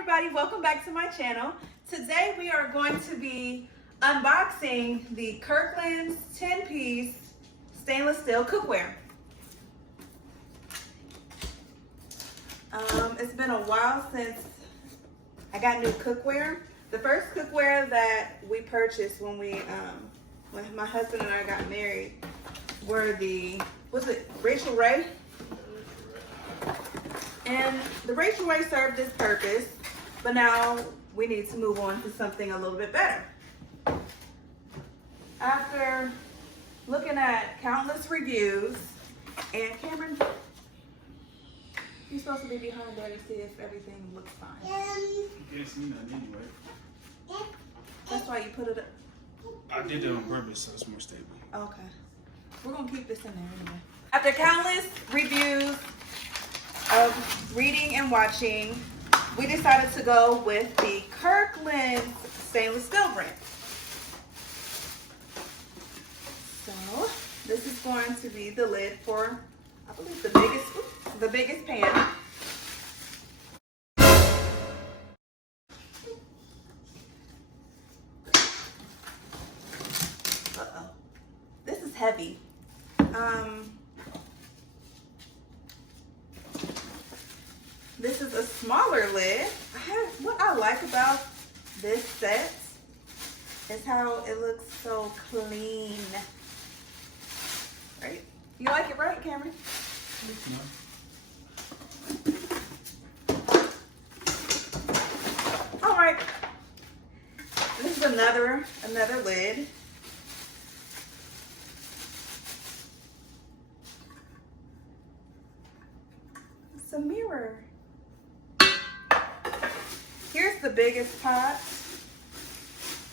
everybody, welcome back to my channel. Today we are going to be unboxing the Kirklands 10-piece stainless steel cookware. It's been a while since I got new cookware. The first cookware that we purchased when my husband and I got married were was it Rachel Ray? And the Rachel Ray served its purpose, but now we need to move on to something a little bit better. After looking at countless reviews, and Cameron, you're supposed to be behind there to see if everything looks fine. You can't see nothing anyway. That's why you put it up. I did that on purpose so it's more stable. Okay. We're going to keep this in there anyway. After countless reviews of reading and watching, we decided to go with the Kirklands stainless steel brand. So this is going to be the lid for, I believe, the biggest pan. Uh-oh. This is heavy. This is a smaller lid. What I like about this set is how it looks so clean. Right? You like it, right, Cameron? No. All right. This is another lid. It's a mirror. Here's the biggest pot.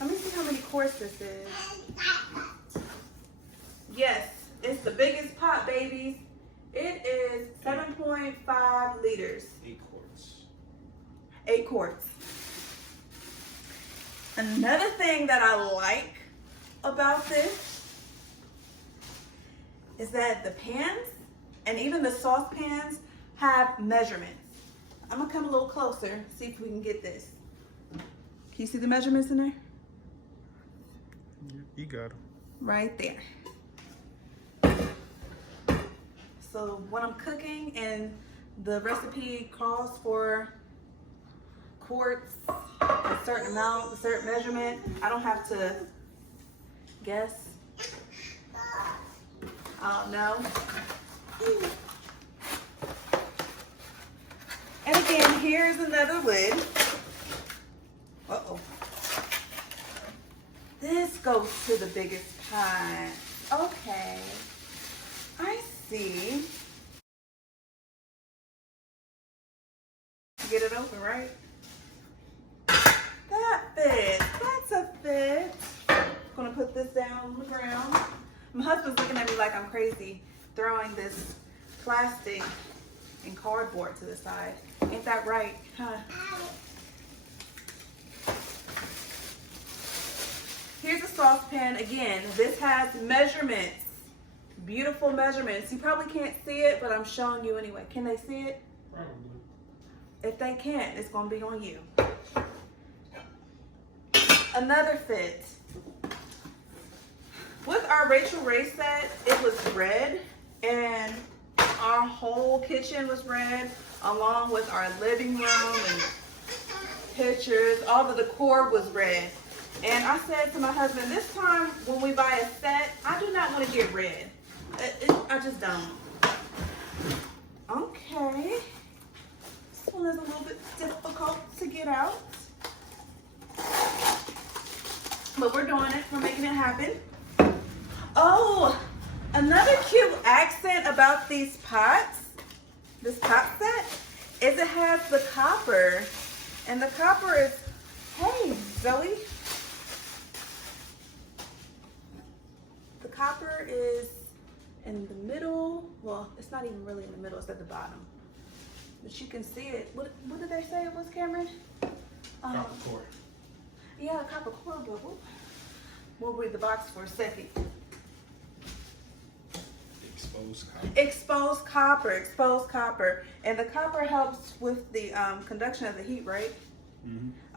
Let me see how many quarts this is. Yes, it's the biggest pot, babies. It is 7.5 liters. 8 quarts. 8 quarts. Another thing that I like about this is that the pans and even the saucepans have measurements. I'm gonna come a little closer, see if we can get this. Can you see the measurements in there? You got them. Right there. So when I'm cooking and the recipe calls for quarts, a certain amount, a certain measurement, I don't have to guess. I don't know. And again, here's another lid. Uh-oh. This goes to the biggest pot. Okay. I see. Get it open, right? That fits. That's a fit. Gonna put this down on the ground. My husband's looking at me like I'm crazy, throwing this plastic and cardboard to the side. Ain't that right, huh? Here's a saucepan. Again, this has measurements. Beautiful measurements. You probably can't see it, but I'm showing you anyway. Can they see it? Probably. If they can't, it's gonna be on you. Another fit. With our Rachel Ray set, it was red, and our whole kitchen was red, along with our living room and pictures. All the decor was red. And I said to my husband, this time when we buy a set, I do not want to get red. I just don't. Okay. This one is a little bit difficult to get out. But we're doing it. We're making it happen. Oh, another cute accent about these pots, this pot set, is it has the copper. And the copper is, hey, Zoe. The copper is in the middle. Well, it's not even really in the middle, it's at the bottom. But you can see it. What did they say it was, Cameron? Copper core. Yeah, copper core, but we'll read the box for a second. Exposed copper. Exposed copper. And the copper helps with the conduction of the heat, right?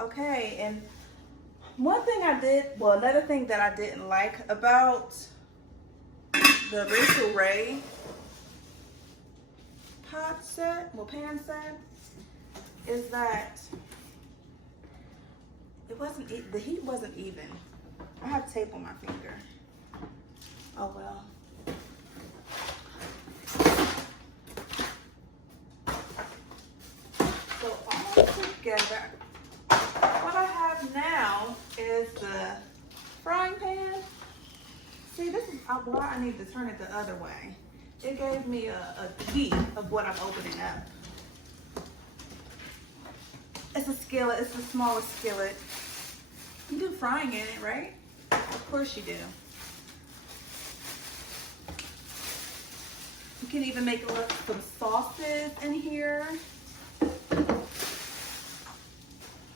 Okay, and another thing that I didn't like about the Rachel Ray pan set, is that the heat wasn't even. I have tape on my finger. Oh well. So all together, what I have now is the frying pan. See, this is why I need to turn it the other way. It gave me a key of what I'm opening up. It's a skillet, it's the smallest skillet. You do frying in it, right? Of course you do. You can even make some sauces in here.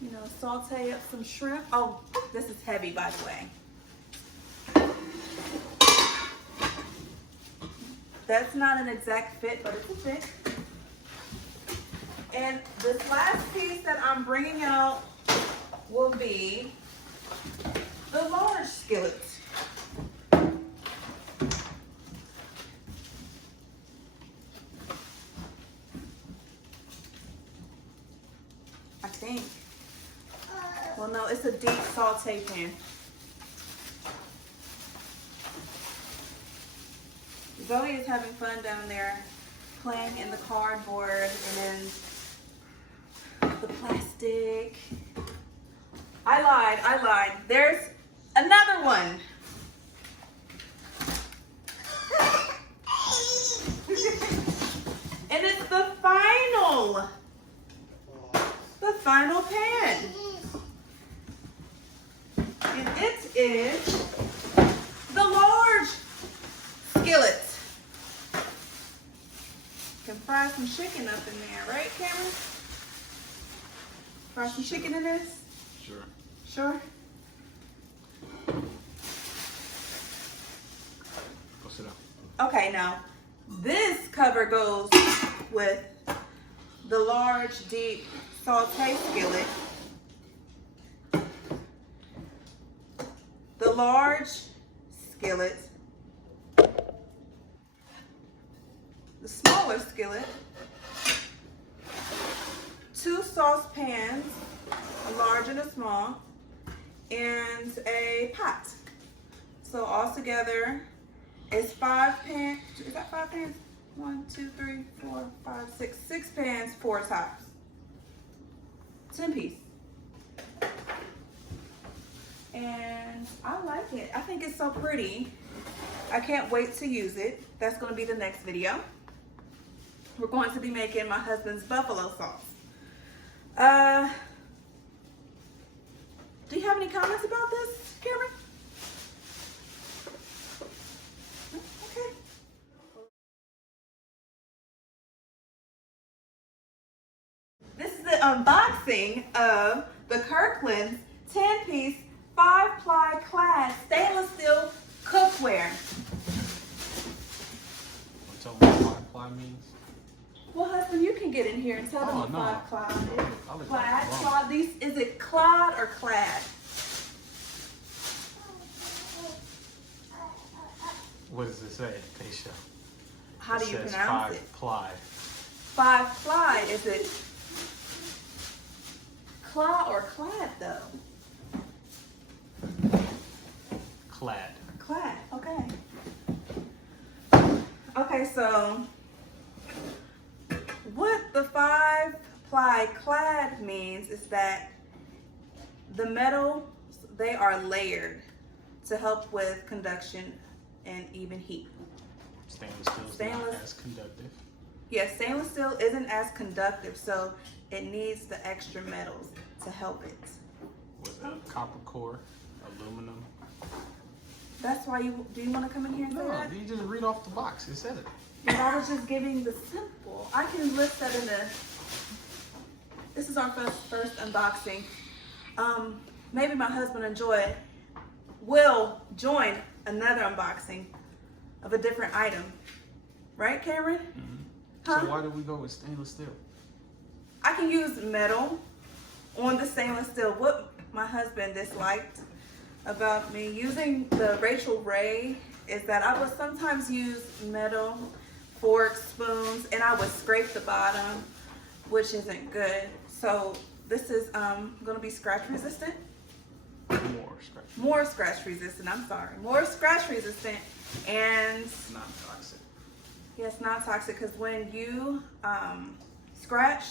You know, saute up some shrimp. Oh, this is heavy, by the way. That's not an exact fit, but it's a fit. And this last piece that I'm bringing out will be the large skillet. I think. Well, no, it's a deep saute pan. Zoe is having fun down there playing in the cardboard and the plastic. I lied. There's another one. And it's the final pan. And it is the large skillet. Can fry some chicken up in there, right, Cameron? Fry some chicken in this? Sure. Sure? Go sit down. Okay, now this cover goes with the large, deep saute skillet. The large skillet. The smaller skillet. 2 saucepans, a large and a small, and a pot. So all together is 5 pans. Is that 5 pans? 1, 2, 3, 4, 5, 6. 6 pans, 4 tops. 10 piece. And I like it. I think it's so pretty. I can't wait to use it. That's going to be the next video. We're going to be making my husband's buffalo sauce. Do you have any comments about this, Cameron? Okay. This is the unboxing of the Kirklands 10-piece 5-ply clad stainless steel cookware. Tell me what 5-ply means. Well, husband, you can get in here and tell them what 5-ply is. Clad. Is it clod or clad? What does it say, Keisha? How do you pronounce it? 5-ply. 5-ply. Is it clod or clad though? Clad. Clad. Okay. Okay, so what the 5-ply clad means is that the metals, they are layered to help with conduction and even heat. Stainless steel is not as conductive. Yes, stainless steel isn't as conductive, so it needs the extra metals to help it. With a copper core, aluminum. That's why do you want to come in here and say that? No, you just read off the box. It said it. But I was just giving the simple. I can list that in the. This is our first unboxing. Maybe my husband will join another unboxing of a different item. Right, Cameron? Mm-hmm. Huh? So why did we go with stainless steel? I can use metal. on the stainless steel. What my husband disliked about me using the Rachel Ray is that I would sometimes use metal forks, spoons, and I would scrape the bottom, which isn't good. So this is gonna be scratch resistant. More scratch resistant, I'm sorry. More scratch resistant and Non-toxic. yes, non-toxic, because when you scratch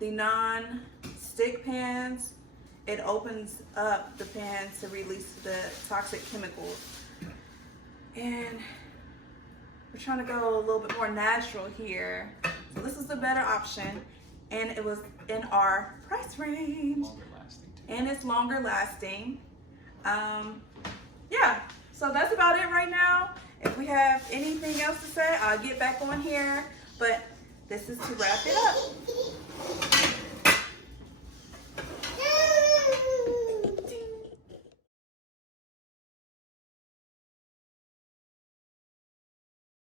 the non-stick pans, it opens up the pan to release the toxic chemicals. And we're trying to go a little bit more natural here. So this is the better option, and it was in our price range. Longer lasting too. And it's longer lasting. Yeah, so that's about it right now. If we have anything else to say, I'll get back on here, but this is to wrap it up.